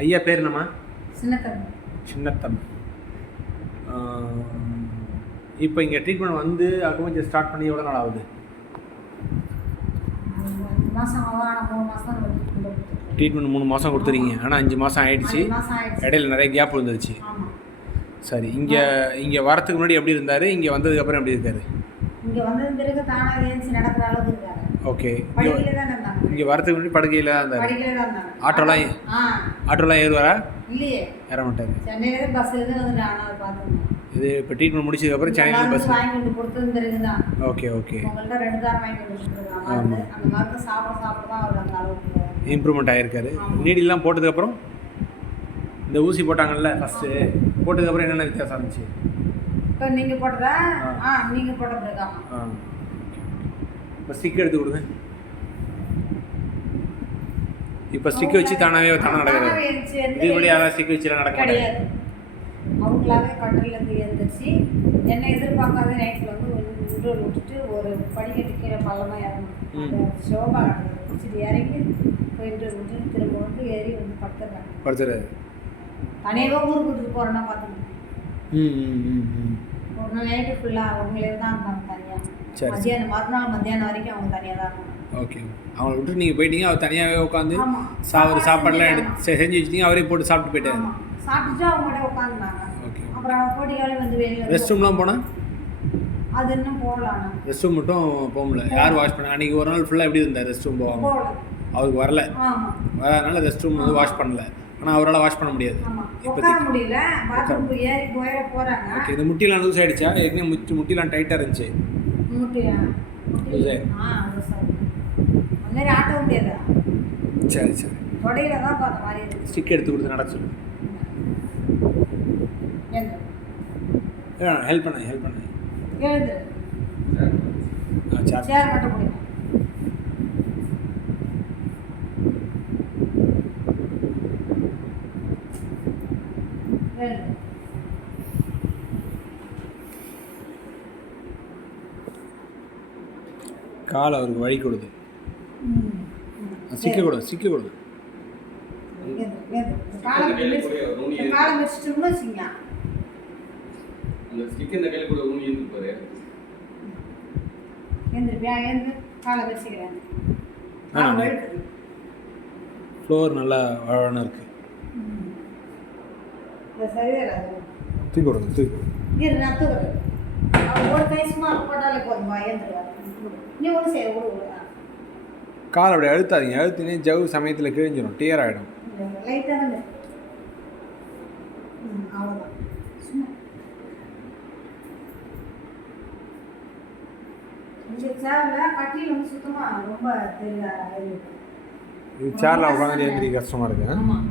ஐயா பேர் என்னம்மா? சின்னத்தம். சின்னத்தம். இப்போ இங்கே ட்ரீட்மெண்ட் வந்து அக்குபஞ்சர் ஸ்டார்ட் பண்ணி எவ்வளோ நாள் ஆகுது? 5 மாதம் ஆகும். ஆனால் 3 மாதம் ட்ரீட்மெண்ட் 3 மாதம் கொடுத்துருக்கீங்க. ஆனால் 5 மாதம் ஆயிடுச்சு. இடையில நிறைய கேப் விழுந்துருச்சு. சரி, இங்கே வரத்துக்கு முன்னாடி எப்படி இருந்தார்? இங்கே வந்ததுக்கப்புறம் எப்படி இருக்காரு? இங்கே வந்தது பிறகு தானாக எழுந்துச்சு நடக்கிற அளவுக்கு இருக்காரு. ஓகே. படுக்கையில் தான் இருந்தாங்க. இங்கே வரத்துக்கு முன்னாடி படுக்கையில் தான் இருந்தார். படுக்கையில் தான் இருந்தாங்க. ஆட்டோலாம் ஏறுவாரா? இல்லையே, ஏற மாட்டார். சென்னையில் பஸ் இருந்து வந்து ஆனால் பார்த்துருந்தேன். இது இப்போ ட்ரீட்மெண்ட் முடிச்சதுக்கப்புறம் சென்னையில் பஸ் வாங்கி கொண்டு கொடுத்தது பிறகு தான். Okay okay. உங்கள்கிட்ட 2 தாரம் வாங்கி கொண்டு கொடுத்துருக்காங்க. அந்த மருந்து சாப்பிட தான் அவர் அந்த அளவுக்கு இம்ப்ரூவ்மெண்ட் ஆகிருக்காரு. நீடிலாம் போட்டதுக்கப்புறம் இந்த ஊசி போட்டாங்கல்ல ஃபஸ்ட்டு, போட்டதுக்கப்புறம் என்னென்ன வித்தியாசம் இருந்துச்சு? இப்போ நீங்கள் போட்டதா? நீங்கள் போட்ட பிறகு. இப்போ ஸ்டிக் எடுத்து கொடுங்க. இப்போ ஸ்டிக் வச்சு தானாக நடக்கிறது. இதுபடி யாராவது ஸ்டிக் வச்சுலாம் நடக்க கிடையாது. அவங்களாவே கட்டிலேருந்து எழுந்திரிச்சு என்னை எதிர்பார்க்காத நைட்டில் வந்து இன்ட்ரோல் விட்டுட்டு ஒரு படிக்கட்டு கீழே பள்ளமாக இறங்கணும். ஷோபா பிடிச்சிட்டு இறங்கி போய் இன்ட்ரோல் விட்டுட்டு திரும்ப வந்து ஏறி வந்து படுத்துறாரு. தனியாக ஊருக்கு விட்டுட்டு போகிறேன்னா பார்த்துக்கணும். ஒரு நாள் நைட்டு ஃபுல்லாக அவங்களே தான் இருந்தாங்க தனியாக. மத்தியானம் மறுநாள் வரைக்கும் அவங்க தனியாக தான் இருந்தாங்க. ஓகே. அவங்களை விட்டு நீங்கள் போயிட்டீங்க, அவர் தனியாகவே உட்காந்து சாப்பாடுலாம் எடுத்து செஞ்சு வச்சுட்டீங்க, அவரே போட்டு சாப்பிட்டு போயிட்டாரு. சாப்பிட்டுட்டு அவங்களே உட்காந்துனாங்க. ஓகே. அப்புறம் போட்டிக்காலே வந்து வெளியே ரெஸ்ட் ரூம்லாம் போனால் அது இன்னும் போகலாம். ரெஸ்ட் ரூம் மட்டும் போக முடியல. யார் வாஷ் பண்ண? அன்றைக்கி ஒரு நாள் ஃபுல்லாக எப்படி இருந்தார்? ரெஸ்ட் ரூம் போகாமல் அவருக்கு வரல. அதனால் ரெஸ்ட் ரூம் வந்து வாஷ் பண்ணல. ஆனால் அவரால் வாஷ் பண்ண முடியாது. இப்போதைக்கு முடியல. பாத்ரூம் ஏறி போகிறாங்க. ஓகே. இந்த முட்டிலாம் லூஸ் ஆகிடுச்சா? ஏற்கனவே முட்டிலாம் டைட்டாக இருந்துச்சு. அந்த மாதிரி ஆட்ட முடியாது. சரி சரி. தொடையில தான் அந்த மாதிரி இருக்கு. ஸ்டிக் எடுத்து கொடுத்து நடக்க சொல்லு. ஹெல்ப் பண்ண எழுது. சேர் மட்டும் முடியும். கால் அவருக்கு வழி கொடுது. சிக்க கொடுது. காலம் வச்சுட்டோம்னு வச்சுங்க. அந்த ஸ்டிக் இந்த கையில் கூட ஊனி இருப்பாரு. எழுந்து காலை வச்சுக்கிறேன். ஃப்ளோர் நல்லா அழகாக இருக்கு. தூக்கி கொடுங்க. நான் தூக்குறேன். ஒரு கை சும்மா போட்டாலே போதுமா? எழுந்துருவாரு. நீ ஒன்று செய்ய கால் அப்படி அழுத்தாதீங்க. அழுத்தினே ஜவு சமயத்தில் கிழிஞ்சிடும், டியர் ஆகிடும். லைட்டாக தானே. அவ்வளோதான். இந்த சேரில் கட்டில் வந்து சுத்தமாக ரொம்ப தெரியாது. இது சேரில் உட்காந்து எழுந்திரிக்க கஷ்டமாக இருக்குது. ஆமாம்.